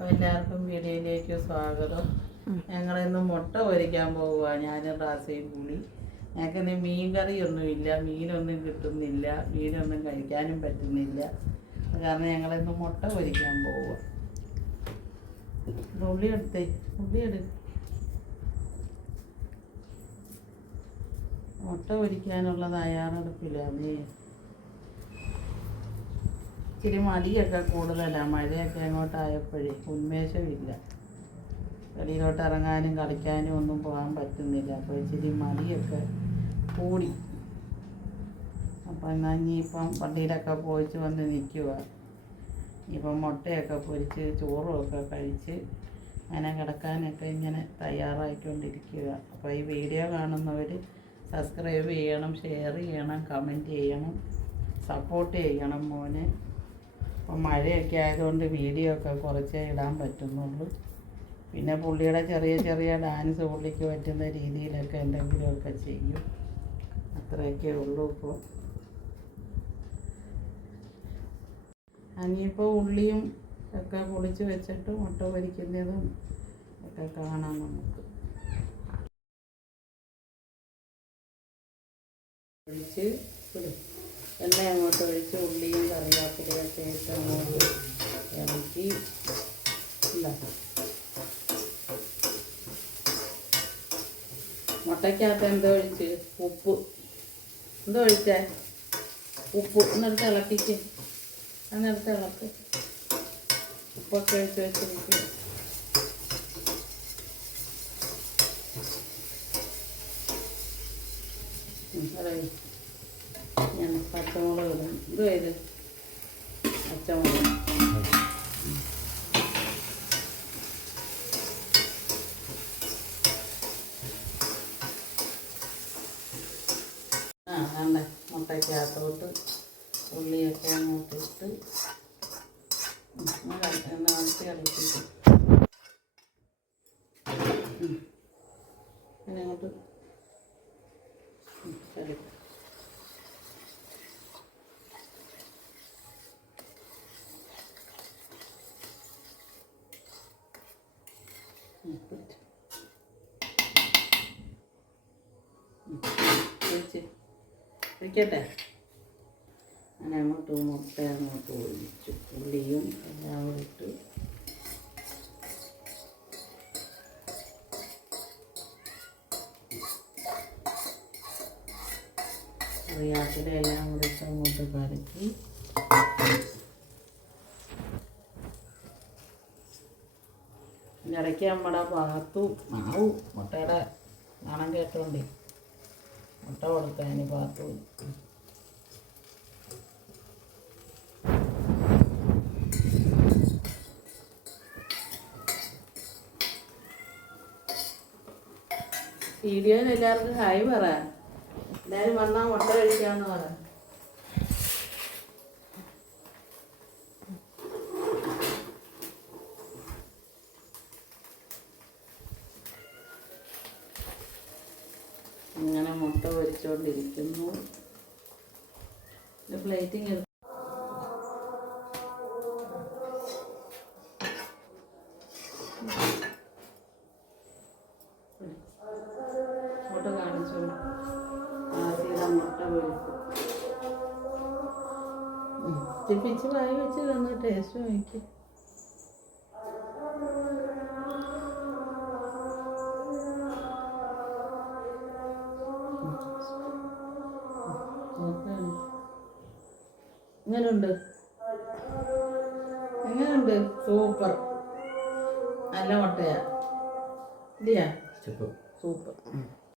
അപ്പോൾ എല്ലാവർക്കും വീഡിയോയിലേക്ക് സ്വാഗതം. ഞങ്ങളിന്ന് മുട്ട പൊരിക്കാൻ പോവുക. ഞാനും റാസയും കൂടി. ഞങ്ങൾക്കിന്ന് മീൻ കറിയൊന്നുമില്ല, മീനൊന്നും കിട്ടുന്നില്ല, മീനൊന്നും കഴിക്കാനും പറ്റുന്നില്ല. കാരണം ഞങ്ങളിന്ന് മുട്ട പൊരിക്കാൻ പോവുക. ഉള്ളി മുട്ട പൊരിക്കാനുള്ള തയ്യാറെടുപ്പിലാണ്. ഇച്ചിരി മടിയൊക്കെ കൂടുതലാണ്. മഴയൊക്കെ അങ്ങോട്ടായപ്പോഴേ ഉന്മേഷമില്ല. വെളിയിലോട്ട് ഇറങ്ങാനും കളിക്കാനും ഒന്നും പോകാൻ പറ്റുന്നില്ല. അപ്പോൾ ഇച്ചിരി മടിയൊക്കെ കൂടി. അപ്പോൾ എന്നാൽ ഇനിയിപ്പം പള്ളിയിലൊക്കെ പോയിച്ച് വന്ന് നിൽക്കുക. ഇപ്പം മുട്ടയൊക്കെ പൊരിച്ച് ചോറുമൊക്കെ കഴിച്ച് അങ്ങനെ കിടക്കാനൊക്കെ ഇങ്ങനെ തയ്യാറായിക്കൊണ്ടിരിക്കുക. അപ്പോൾ ഈ വീഡിയോ കാണുന്നവർ സബ്സ്ക്രൈബ് ചെയ്യണം, ഷെയർ ചെയ്യണം, കമൻറ്റ് ചെയ്യണം, സപ്പോർട്ട് ചെയ്യണം മോനെ. അപ്പം മഴയൊക്കെ ആയതുകൊണ്ട് വീഡിയോ ഒക്കെ കുറച്ചേ ഇടാൻ പറ്റുന്നുള്ളൂ. പിന്നെ പുള്ളിയുടെ ചെറിയ ചെറിയ ഡാൻസ് പുള്ളിക്ക് പറ്റുന്ന രീതിയിലൊക്കെ എന്തെങ്കിലുമൊക്കെ ചെയ്യും. അത്രയൊക്കെ ഉള്ളൂ. ഇപ്പോൾ അനിയിപ്പോൾ ഉള്ളിയും ഒക്കെ പൊളിച്ച് വെച്ചിട്ട് മുട്ട പൊരിക്കുന്നതും ഒക്കെ കാണാം നമുക്ക്. ഒഴിച്ച് എണ്ണ അങ്ങോട്ട് ഒഴിച്ച് ഉള്ളിയും കറിവേപ്പിലയൊക്കെ ഇട്ട് അങ്ങോട്ട് ഇറക്കി ഉണ്ടാക്കാം. മുട്ടയ്ക്കകത്ത് ഒഴിച്ച് ഉപ്പ് ഒഴിച്ചേ? ഉപ്പ് എന്നിടത്ത് ഇളക്കിക്ക്, എന്നിടത്ത് ഇളക്ക്. ഉപ്പൊക്കെ ഒഴിച്ച് വെച്ചിരിക്കും. ഞാൻ പച്ചമുളക് ഇടും. ഇത് പച്ചമുളക് വേണ്ട. മുട്ടയ്ക്കകത്തോട്ട് ഉള്ളിയൊക്കെ അങ്ങോട്ട് ഇട്ട് നടത്തി കളിപ്പിക്കും. പിന്നെ അങ്ങോട്ട് കളിക്കും. ഒഴിക്കട്ടെ. അങ്ങനെ അങ്ങോട്ട് മുട്ട അങ്ങോട്ട് ഒഴിച്ചു ഉള്ളിയും എല്ലാം ഇട്ട് കറിവേപ്പില എല്ലാം കൂടി ഇട്ട് അങ്ങോട്ട് കലക്കി ഇടയ്ക്ക് നമ്മുടെ ഭാഗത്തു മാവും മുട്ടയുടെ മണം കേട്ടോണ്ടേ മുട്ട കൊടുക്കാൻ ഭാഗത്തു വീഡിയോയിൽ എല്ലാവർക്കും ഹായ് പറ. എല്ലാവരും വന്നാൽ മുട്ട കഴിക്കാമെന്ന് പറ. ഇങ്ങനെ മുട്ട പൊരിച്ചുകൊണ്ടിരിക്കുന്നു. പ്ലേറ്റിങ് മുട്ട കാണിച്ചു. മുട്ട പൊരിച്ചു പിച്ച് വായി വെച്ച് തന്നു. ടേസ്റ്റ് നോക്കി. എങ്ങനെയുണ്ട്? സൂപ്പർ. നല്ല മുട്ടയാ ഇല്ലയാ? സൂപ്പർ.